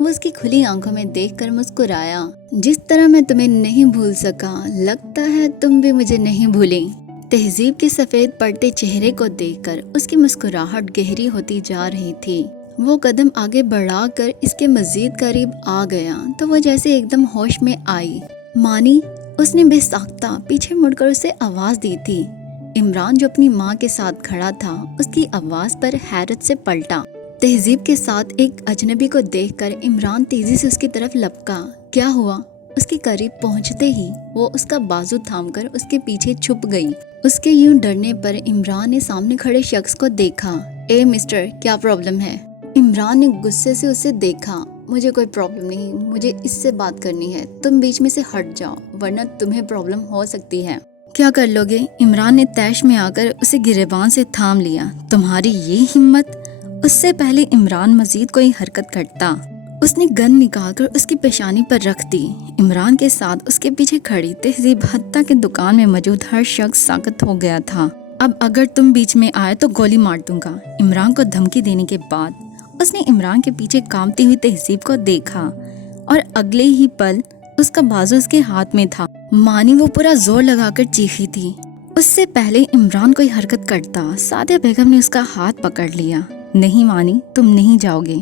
وہ اس کی کھلی آنکھوں میں دیکھ کر مسکرایا۔ جس طرح میں تمہیں نہیں بھول سکا، لگتا ہے تم بھی مجھے نہیں بھولیں۔ تہذیب کے سفید پڑتے چہرے کو دیکھ کر اس کی مسکراہٹ گہری ہوتی جا رہی تھی۔ وہ قدم آگے بڑھا کر اس کے مزید قریب آ گیا تو وہ جیسے ایک دم ہوش میں آئی۔ مانی، اس نے بے ساختہ پیچھے مڑ کر اسے آواز دی تھی۔ عمران جو اپنی ماں کے ساتھ کھڑا تھا اس کی آواز پر حیرت سے پلٹا۔ تہذیب کے ساتھ ایک اجنبی کو دیکھ کر عمران تیزی سے اس کی طرف لپکا۔ کیا ہوا؟ اس کے قریب پہنچتے ہی وہ اس کا بازو تھام کر اس کے پیچھے چھپ گئی۔ اس کے یوں ڈرنے پر عمران نے سامنے کھڑے شخص کو دیکھا۔ اے مسٹر، کیا پرابلم ہے؟ عمران نے غصے سے اسے دیکھا۔ مجھے کوئی پرابلم نہیں، مجھے اس سے بات کرنی ہے۔ تم بیچ میں سے ہٹ جاؤ ورنہ تمہیں پرابلم ہو سکتی ہے۔ کیا کر لو گے؟ عمران نے طیش میں آ کر اسے گریبان سے تھام لیا۔ تمہاری یہ ہمت؟ اس سے پہلے عمران مزید کوئی حرکت کرتا، اس نے گن نکال کر اس کی پیشانی پر رکھ دی۔ عمران کے ساتھ اس کے پیچھے کھڑی تہذیب حتیٰ کہ دکان میں موجود ہر شخص ساکت ہو گیا تھا۔ اب اگر تم بیچ میں آئے تو گولی مار دوں گا۔ عمران کو دھمکی دینے کے بعد اس نے عمران کے پیچھے کانپتی ہوئی تہذیب کو دیکھا اور اگلے ہی پل اس کا بازو اس کے ہاتھ میں تھا۔ مانی، وہ پورا زور لگا کر چیخی تھی۔ اس سے پہلے عمران کوئی حرکت کرتا، سعدیہ بیگم نے اس کا ہاتھ پکڑ لیا۔ نہیں مانی، تم نہیں جاؤ گے۔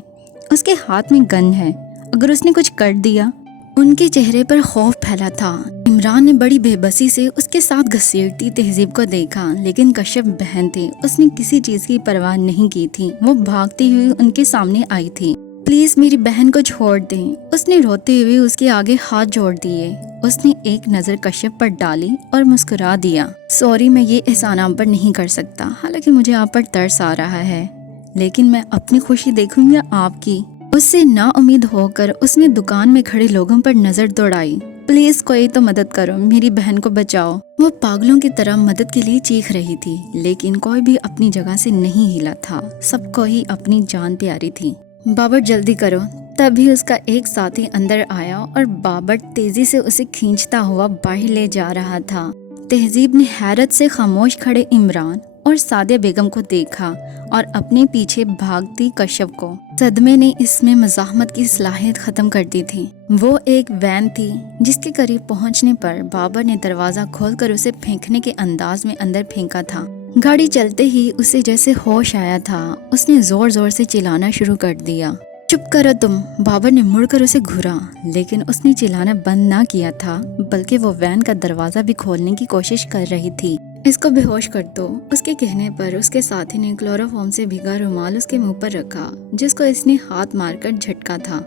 اس کے ہاتھ میں گن ہے، اگر اس نے کچھ کر دیا۔ ان کے چہرے پر خوف پھیلا تھا۔ عمران نے بڑی بے بسی سے اس کے ساتھ گھسیٹتی تہذیب کو دیکھا، لیکن کشف بہن تھی، اس نے کسی چیز کی پرواہ نہیں کی تھی۔ وہ بھاگتی ہوئی ان کے سامنے آئی تھی۔ پلیز میری بہن کو چھوڑ دیں، اس نے روتے ہوئے اس کے آگے ہاتھ جوڑ دیے۔ اس نے ایک نظر کشف پر ڈالی اور مسکرا دیا۔ سوری، میں یہ احسان آپ پر نہیں کر سکتا، حالانکہ مجھے آپ پر ترس آ رہا ہے، لیکن میں اپنی خوشی دیکھوں یا آپ کی؟ اس سے نا امید ہو کر اس نے دکان میں کھڑے لوگوں پر نظر دوڑائی۔ پلیز کوئی تو مدد کرو، میری بہن کو بچاؤ۔ وہ پاگلوں کی طرح مدد کے لیے چیخ رہی تھی، لیکن کوئی بھی اپنی جگہ سے نہیں ہلا تھا۔ سب کو ہی اپنی جان پیاری تھی۔ بابر جلدی کرو۔ تبھی اس کا ایک ساتھی اندر آیا اور بابر تیزی سے اسے کھینچتا ہوا باہر لے جا رہا تھا۔ تہذیب نے حیرت سے خاموش کھڑے عمران اور سعدیہ بیگم کو دیکھا اور اپنے پیچھے بھاگتی کشف کو۔ صدمے نے اس میں مزاحمت کی صلاحیت ختم کر دی تھی۔ وہ ایک وین تھی جس کے قریب پہنچنے پر بابر نے دروازہ کھول کر اسے پھینکنے کے انداز میں اندر پھینکا تھا۔ گاڑی چلتے ہی اسے جیسے ہوش آیا تھا، اس نے زور زور سے چلانا شروع کر دیا۔ چپ کرو تم! بابر نے مڑ کر اسے گھورا، لیکن اس نے چلانا بند نہ کیا تھا، بلکہ وہ وین کا دروازہ بھی کھولنے کی کوشش کر رہی تھی۔ اس کو بے ہوش کر دو، اس کے کہنے پر اس کے ساتھی نے کلوروفارم سے بھیگا رومال اس کے منہ پر رکھا، جس کو اس نے ہاتھ مار کر جھٹکا تھا،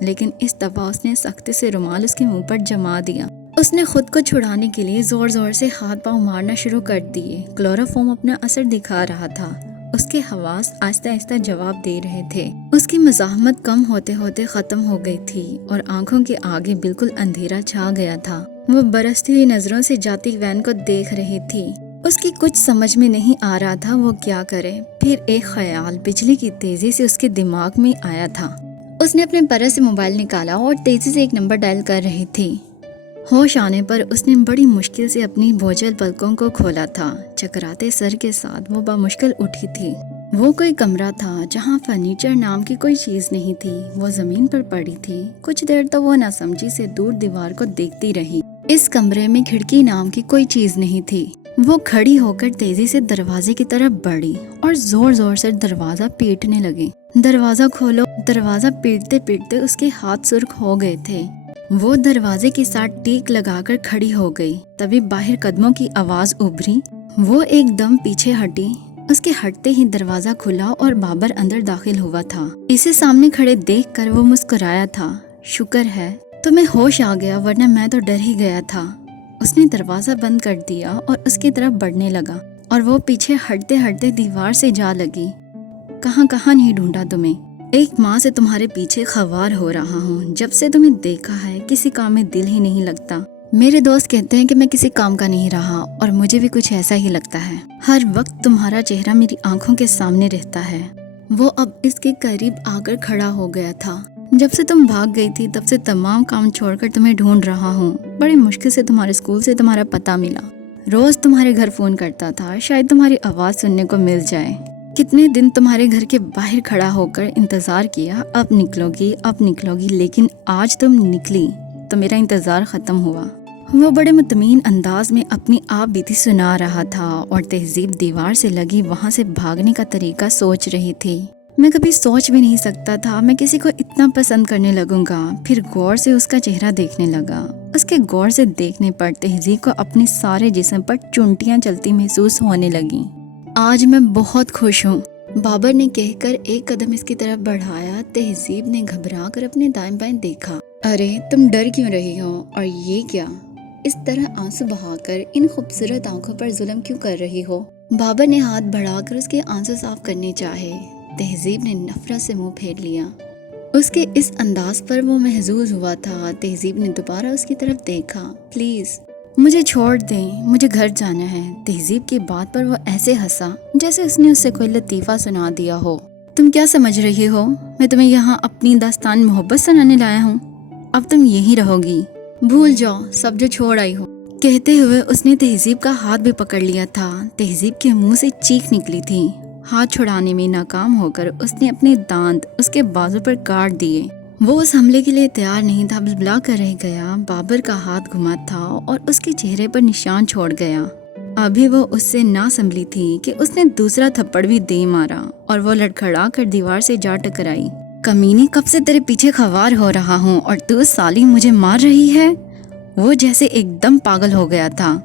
لیکن اس دفعہ اس نے سختی سے رومال اس کے منہ پر جما دیا۔ اس نے خود کو چھڑانے کے لیے زور زور سے ہاتھ پاؤں مارنا شروع کر دیے۔ کلوروفارم اپنا اثر دکھا رہا تھا، اس کے حواس آہستہ آہستہ جواب دے رہے تھے۔ اس کی مزاحمت کم ہوتے ہوتے ختم ہو گئی تھی اور آنکھوں کے آگے بالکل اندھیرا چھا گیا تھا۔ وہ برستی ہوئی نظروں سے جاتی وین کو دیکھ رہی تھی۔ اس کی کچھ سمجھ میں نہیں آ رہا تھا وہ کیا کرے۔ پھر ایک خیال بجلی کی تیزی سے اس کے دماغ میں آیا تھا۔ اس نے اپنے پرس سے موبائل نکالا اور تیزی سے ایک نمبر ڈائل کر رہی تھی۔ ہوش آنے پر اس نے بڑی مشکل سے اپنی بوجھل پلکوں کو کھولا تھا۔ چکراتے سر کے ساتھ وہ بمشکل اٹھی تھی۔ وہ کوئی کمرہ تھا جہاں فرنیچر نام کی کوئی چیز نہیں تھی۔ وہ زمین پر پڑی تھی۔ کچھ دیر تو وہ نہ سمجھی سے دور دیوار کو دیکھتی رہی۔ اس کمرے میں کھڑکی نام کی کوئی چیز نہیں تھی۔ وہ کھڑی ہو کر تیزی سے دروازے کی طرف بڑھی اور زور زور سے دروازہ پیٹنے لگی۔ دروازہ کھولو! دروازہ پیٹتے پیٹتے اس کے ہاتھ سرخ ہو گئے تھے۔ وہ دروازے کے ساتھ ٹیک لگا کر کھڑی ہو گئی۔ تبھی باہر قدموں کی آواز ابھری۔ وہ ایک دم پیچھے ہٹی۔ اس کے ہٹتے ہی دروازہ کھلا اور بابر اندر داخل ہوا تھا۔ اسے سامنے کھڑے دیکھ کر وہ مسکرایا تھا۔ شکر ہے تمہیں ہوش آ گیا، ورنہ میں تو ڈر ہی گیا تھا۔ اس نے دروازہ بند کر دیا اور اس کی طرف بڑھنے لگا اور وہ پیچھے ہٹتے ہٹتے دیوار سے جا لگی۔ کہاں کہاں نہیں ڈھونڈا تمہیں؟ ایک ماں سے تمہارے پیچھے خوار ہو رہا ہوں۔ جب سے تمہیں دیکھا ہے کسی کام میں دل ہی نہیں لگتا۔ میرے دوست کہتے ہیں کہ میں کسی کام کا نہیں رہا، اور مجھے بھی کچھ ایسا ہی لگتا ہے۔ ہر وقت تمہارا چہرہ میری آنکھوں کے سامنے رہتا ہے۔ وہ اب اس کے قریب آ کر کھڑا ہو گیا تھا۔ جب سے تم بھاگ گئی تھی تب سے تمام کام چھوڑ کر تمہیں ڈھونڈ رہا ہوں۔ بڑی مشکل سے تمہارے اسکول سے تمہارا پتہ ملا۔ روز تمہارے گھر فون کرتا تھا، شاید تمہاری آواز سننے کو مل جائے۔ کتنے دن تمہارے گھر کے باہر کھڑا ہو کر انتظار کیا، اب نکلو گی، لیکن آج تم نکلی تو میرا انتظار ختم ہوا۔ وہ بڑے مطمئن انداز میں اپنی آپ بیتی سنا رہا تھا اور تہذیب دیوار سے لگی وہاں سے بھاگنے کا طریقہ سوچ رہی تھی۔ میں کبھی سوچ بھی نہیں سکتا تھا میں کسی کو اتنا پسند کرنے لگوں گا۔ پھر غور سے اس کا چہرہ دیکھنے لگا۔ اس کے غور سے دیکھنے پر تہذیب کو اپنے سارے جسم پر چونٹیاں چلتی محسوس ہونے لگیں۔ آج میں بہت خوش ہوں، بابر نے کہہ کر ایک قدم اس کی طرف بڑھایا۔ تہذیب نے گھبرا کر اپنے دائیں بائیں دیکھا۔ ارے تم ڈر کیوں رہی ہو، اور یہ کیا؟ اس طرح آنسو بہا کر ان خوبصورت آنکھوں پر ظلم کیوں کر رہی ہو؟ بابر نے ہاتھ بڑھا کر اس کے آنسو صاف کرنے چاہے۔ تہذیب نے نفرت سے منہ پھیر لیا۔ اس کے اس انداز پر وہ محظوظ ہوا تھا۔ تہذیب نے دوبارہ اس کی طرف دیکھا۔ پلیز مجھے چھوڑ دیں، مجھے گھر جانا ہے۔ تہذیب کی بات پر وہ ایسے ہنسا جیسے اس نے اسے کوئی لطیفہ سنا دیا ہو۔ تم کیا سمجھ رہی ہو؟ میں تمہیں یہاں اپنی داستان محبت سنانے لایا ہوں؟ اب تم یہیں رہو گی، بھول جاؤ سب جو چھوڑ آئی ہو۔ کہتے ہوئے اس نے تہذیب کا ہاتھ بھی پکڑ لیا تھا۔ تہذیب کے منہ سے چیخ نکلی تھی۔ ہاتھ چھڑانے میں ناکام ہو کر اس نے اپنے دانت اس کے بازو پر کاٹ دیے۔ وہ اس حملے کے لیے تیار نہیں تھا، بلبلا کر رہ گیا۔ بابر کا ہاتھ گھما تھا اور اس کے چہرے پر نشان چھوڑ گیا۔ ابھی وہ اس سے نہ سنبھلی تھی کہ اس نے دوسرا تھپڑ بھی دے مارا اور وہ لڑکھڑا کر دیوار سے جا ٹکرائی۔ کمینے، کب سے تیرے پیچھے خوار ہو رہا ہوں اور تو سالی مجھے مار رہی ہے؟ وہ جیسے ایک دم پاگل ہو گیا تھا۔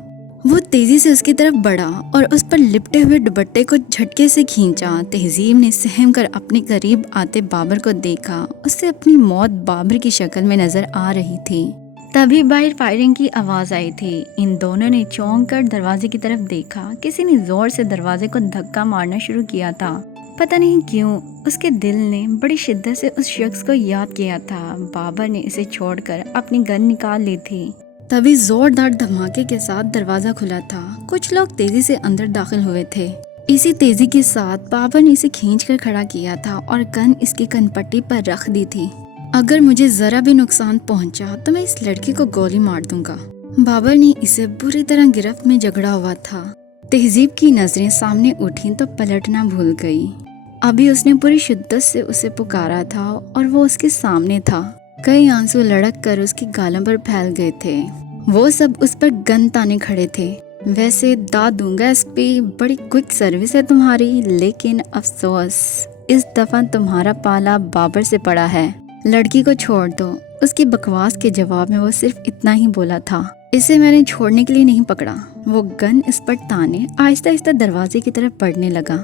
وہ تیزی سے اس کی طرف بڑھا اور اس پر لپٹے ہوئے دوپٹے کو جھٹکے سے کھینچا۔ تہذیب نے سہم کر اپنے قریب آتے بابر کو دیکھا۔ اس سے اپنی موت بابر کی شکل میں نظر آ رہی تھی۔ تبھی باہر فائرنگ کی آواز آئی تھی۔ ان دونوں نے چونک کر دروازے کی طرف دیکھا۔ کسی نے زور سے دروازے کو دھکا مارنا شروع کیا تھا۔ پتہ نہیں کیوں اس کے دل نے بڑی شدت سے اس شخص کو یاد کیا تھا۔ بابر نے اسے چھوڑ کر اپنی گن نکال لی تھی۔ تبھی زوردار دھماکے کے ساتھ دروازہ کھلا تھا۔ کچھ لوگ تیزی سے اندر داخل ہوئے تھے۔ اسی تیزی کے ساتھ بابر نے اسے کھینچ کر کھڑا کیا تھا اور گن اس کی کن پٹی پر رکھ دی تھی۔ اگر مجھے ذرا بھی نقصان پہنچا تو میں اس لڑکی کو گولی مار دوں گا۔ بابر نے اسے بری طرح گرفت میں جھگڑا ہوا تھا۔ تہذیب کی نظریں سامنے اٹھیں تو پلٹنا بھول گئی۔ ابھی اس نے پوری شدت سے اسے پکارا تھا اور وہ اس کے سامنے تھا۔ کئی آنسو لڑک کر اس کی گالوں پر پھیل گئے تھے۔ وہ سب اس پر گن تانے کھڑے تھے۔ ویسے داد دوں گا ایس پی، بڑی کوئک سروس ہے تمہاری، لیکن افسوس اس دفعہ تمہارا پالا بابر سے پڑا ہے۔ لڑکی کو چھوڑ دو۔ اس کی بکواس کے جواب میں وہ صرف اتنا ہی بولا تھا۔ اسے میں نے چھوڑنے کے لیے نہیں پکڑا۔ وہ گن اس پر تانے آہستہ آہستہ دروازے کی طرف بڑھنے لگا۔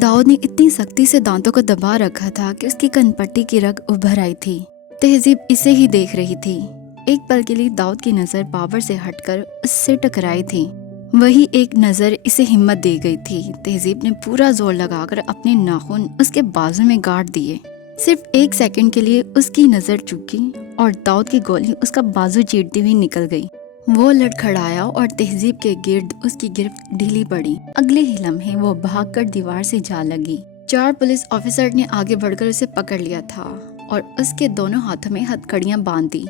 داؤد نے اتنی سختی سے دانتوں کو دبا رکھا تھا کہ اس کی کن پٹی کی رگ ابھر آئی تھی۔ تہذیب اسے ہی دیکھ رہی تھی۔ ایک پل کے لیے داؤد کی نظر بابر سے ہٹ کر اس سے ٹکرائی تھی۔ وہی ایک نظر اسے ہمت دے گئی تھی۔ تہذیب نے پورا زور لگا کر اپنے ناخن اس کے بازو میں گاڑ دیے۔ صرف ایک سیکنڈ کے لیے اس کی نظر چکی اور داؤد کی گولی اس کا بازو چیرتی ہوئی نکل گئی۔ وہ لڑکھڑایا اور تہذیب کے گرد اس کی گرفت ڈھیلی پڑی۔ اگلے ہی لمحے وہ بھاگ کر دیوار سے جا لگی۔ 4 پولیس آفیسر نے آگے بڑھ کر اسے پکڑ لیا تھا اور اس کے دونوں ہاتھوں میں ہتھکڑیاں باندھ دی۔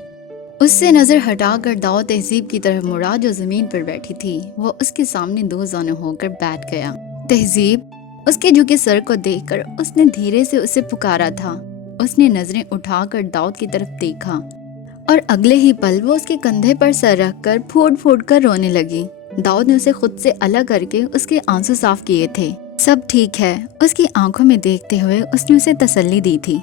اس سے نظر ہٹا کر داؤد تہذیب کی طرف مڑا جو زمین پر بیٹھی تھی۔ وہ اس کے سامنے 2 زانو ہو کر بیٹھ گیا۔ تہذیب، اس کے جھکے سر کو دیکھ کر اس نے دھیرے سے اسے پکارا تھا۔ اس نے نظریں اٹھا کر داؤد کی طرف دیکھا اور اگلے ہی پل وہ اس کے کندھے پر سر رکھ کر پھوٹ پھوٹ کر رونے لگی۔ داؤد نے اسے خود سے الگ کر کے اس کے آنسو صاف کیے تھے۔ سب ٹھیک ہے، اس کی آنکھوں میں دیکھتے ہوئے اس نے اسے تسلی دی تھی۔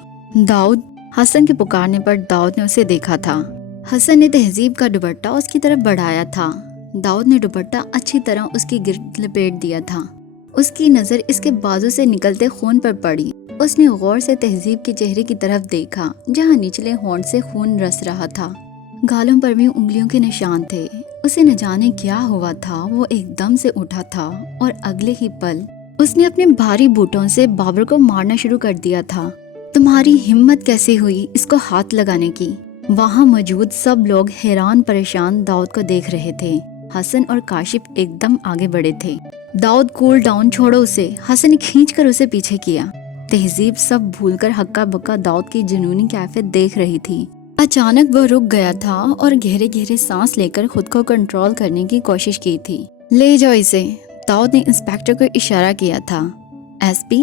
داؤد، حسن کے پکارنے پر داؤد نے اسے دیکھا تھا۔ حسن نے تہذیب کا دوپٹہ اس کی طرف بڑھایا تھا۔ داؤد نے دوپٹہ اچھی طرح اس کی گرد لپیٹ دیا تھا۔ اس کی نظر اس کے بازو سے نکلتے خون پر پڑی۔ اس نے غور سے تہذیب کے چہرے کی طرف دیکھا جہاں نچلے ہونٹ سے خون رس رہا تھا۔ گالوں پر بھی انگلیوں کے نشان تھے۔ اسے نہ جانے کیا ہوا تھا۔ وہ ایک دم سے اٹھا تھا اور اگلے ہی پل اس نے اپنے بھاری بوٹوں سے بابر کو مارنا شروع کر دیا تھا۔ تمہاری ہمت کیسے ہوئی اس کو ہاتھ لگانے کی؟ وہاں موجود سب لوگ حیران پریشان داؤد کو دیکھ رہے تھے۔ حسن اور کاشف ایک دم آگے بڑھے تھے۔ داؤد، کول ڈاؤن، چھوڑو اسے۔ حسن نے کھینچ کر اسے پیچھے کیا۔ تہذیب سب بھول کر ہکا بکا داؤد کی جنونی کیفیت دیکھ رہی تھی۔ اچانک وہ رک گیا تھا اور گہرے گہرے سانس لے کر خود کو کنٹرول کرنے کی کوشش کی تھی۔ لے جاؤ اسے، داؤد نے انسپیکٹر کو اشارہ کیا تھا۔ S P,